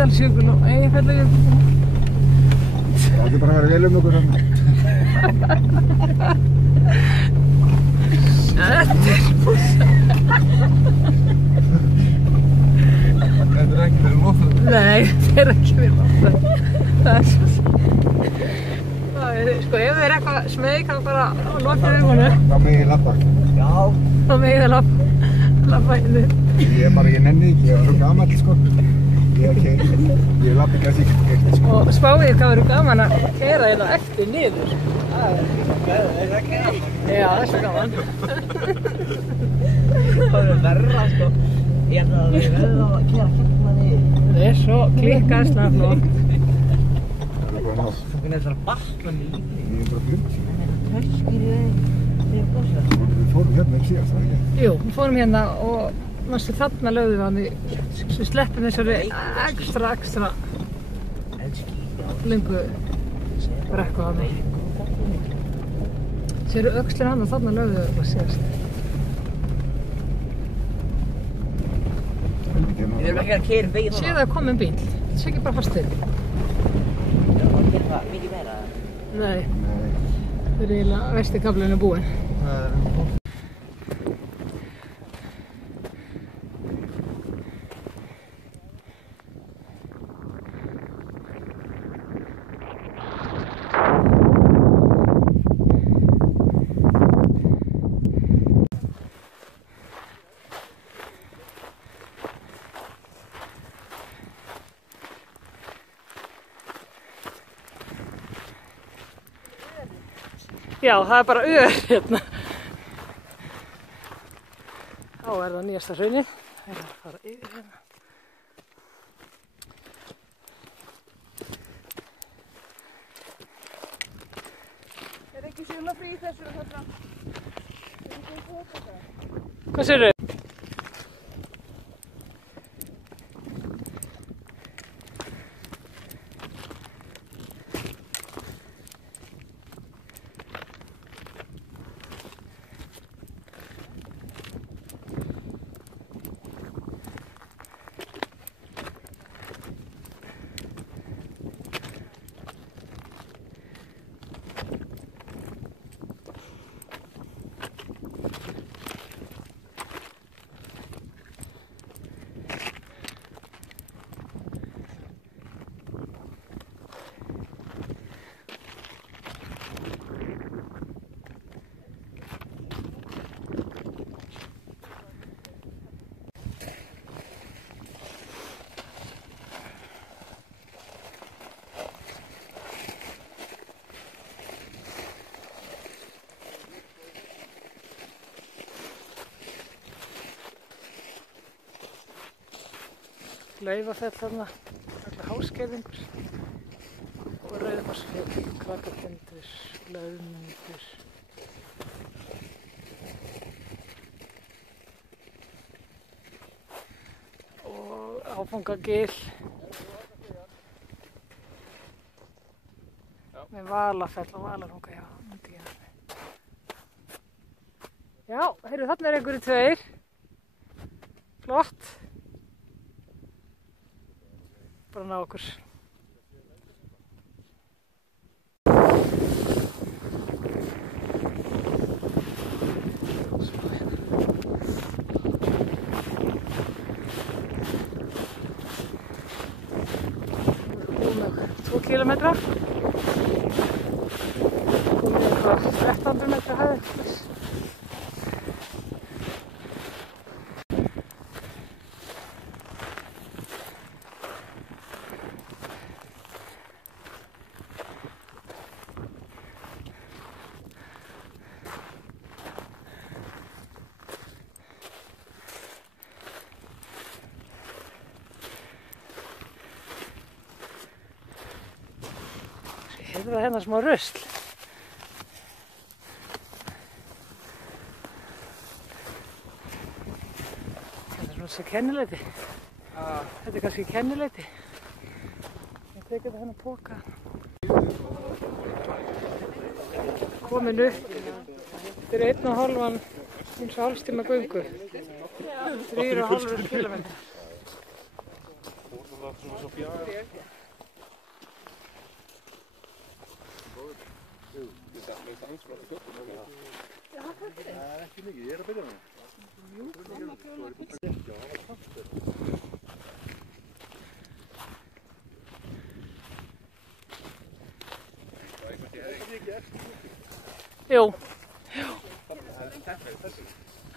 Mýrdalsjökul og Eyjafjallajökul. Það er bara að vera vel okkur saman. Þetta ekki verið lofað. Nei, þetta ekki verið lofað. Það svo... Sko, ef þið eitthvað smeyk, þá bara lokið augunum. Þá megið labba. Já. Þá megið að labba inni. Ég nenni ekki, ég svo gamall, sko. Ég labba ekki að því ekki, sko. Og spáðið hvað verður gaman að keyra hérna eftir niður. Það er ekki gaman. Já, það er svo gaman. Það er verra, sko. Ég held að við verðum að keyra hérna niður. Það er svo klikkaðslega flott. Þú finnir þessar bakka niður. 950. Töskir í þeim góðslega. Við fórum hérna ekki síðast, það ekki? Jú, við fórum hérna og næstu þarna lögðum við hann við sleppum þessari ekstra löngu brekku að mig. Séru öxlinn hann og þarna lögðum við það síðast. Við erum ekki að keyra um veginn núna. Séu það að koma bíl, það sé ekki bara fastið. Það gerir það mikið meira. Nei, það er eiginlega versti kaflinn búinn. Já, það er bara hérna. Þá er það nýjasta hraunið. Það er að fara yfir hérna. Er ekki sumarfrí í þessu þarna? Hvað segirðu? Laufafell þarna, allir háskerðingur og Rauðafossfjall, Krakatindur, Laufmundur. Og Áfangagil með Valafell og Valarhunga, já, myndi ég að. Já, heyrðu, þarna er einhverju tveir. Flott. Bara ná okkur. Við erum búin með 2 kilometra. Komum við eitthvað 1300 metra hæð. Þetta var hérna smá rusl. Þetta er svona svo kennileiti. Þetta er kannski kennileiti. Ég tek þetta hérna póka. Komin upp. Þetta er 1,5 tíma göngu. 3,5 kilometrar. svona Sofía. Jú, ég það með það ansvar að köpa núna. Já, takk fyrir. Það er ekki mikið, ég er að byrja núna. Jú, mamma fjóla pizza. Já, það var takk. Það er eitthvað ekki eftir. Jú.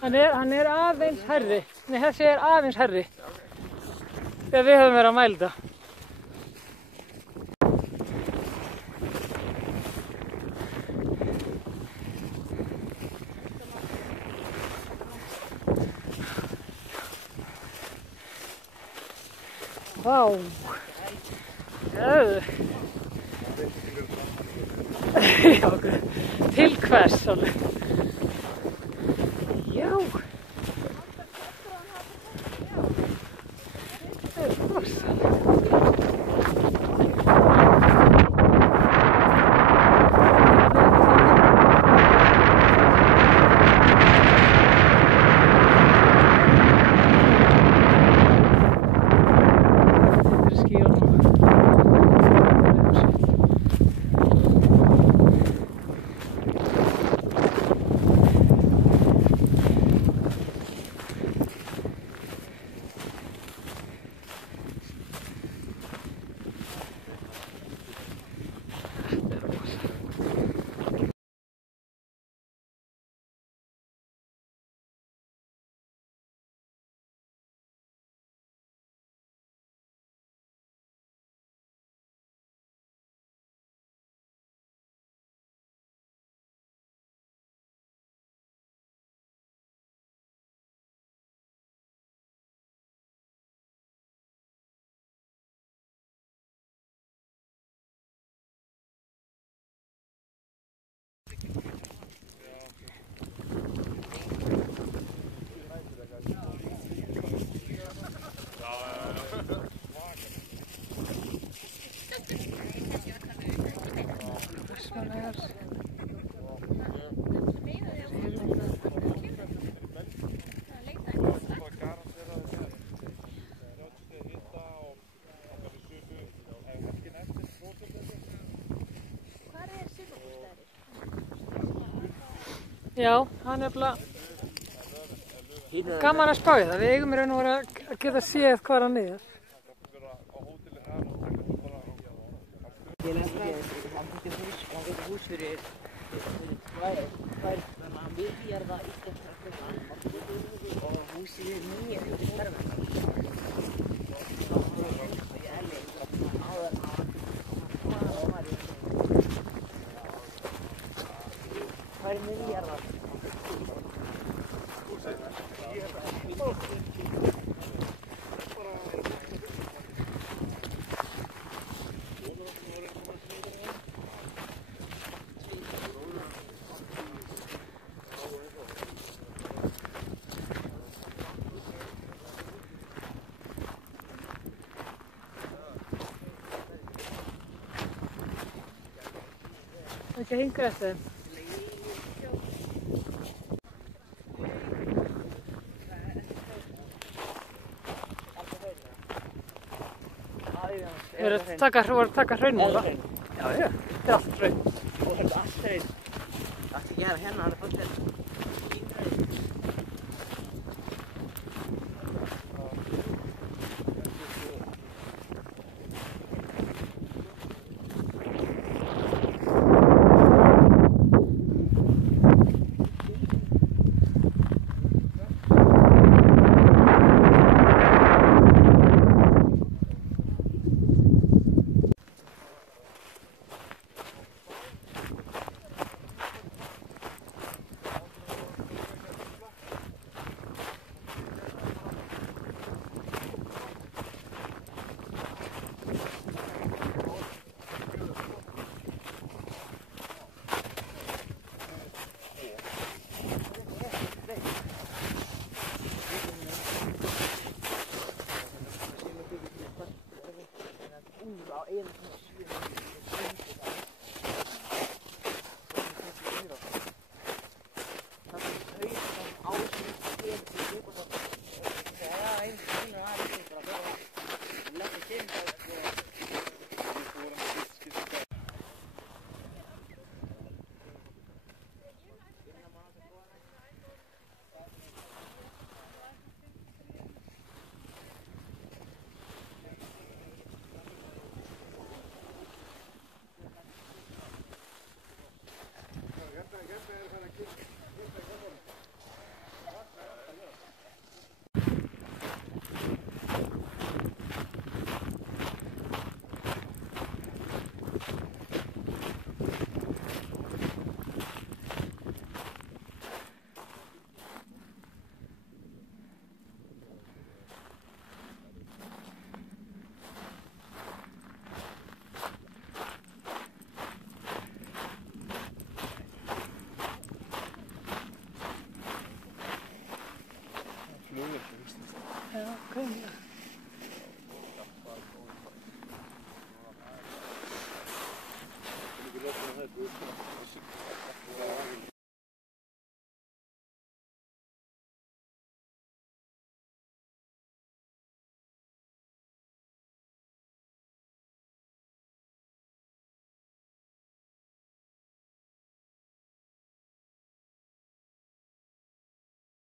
Hann er aðeins hærri. Nei, þessi er aðeins hærri. Þegar við höfum verið að mæla þetta. Vá. Já, til hvers alveg. Já. Það er rosalega. Já, hann er bara gaman að spá í það. Við eigum í raun og veru að geta séð hvað hann er. Ég lefði hann búið hús fyrir tvær miðjarða íslenskra króna og húsið er 900 fermetrar. Og ég elli áður tvær miðjarðar. Ekki hingra eftir þeim. Þú voru að taka hraunmúla? Já, já, þetta er allt hraun. Og þetta er allt hraun. Það ætti ekki að hafa hérna, hann er fallið. flugvirkjum, víst. Já, greinilega. Það er ekki rétt með þetta,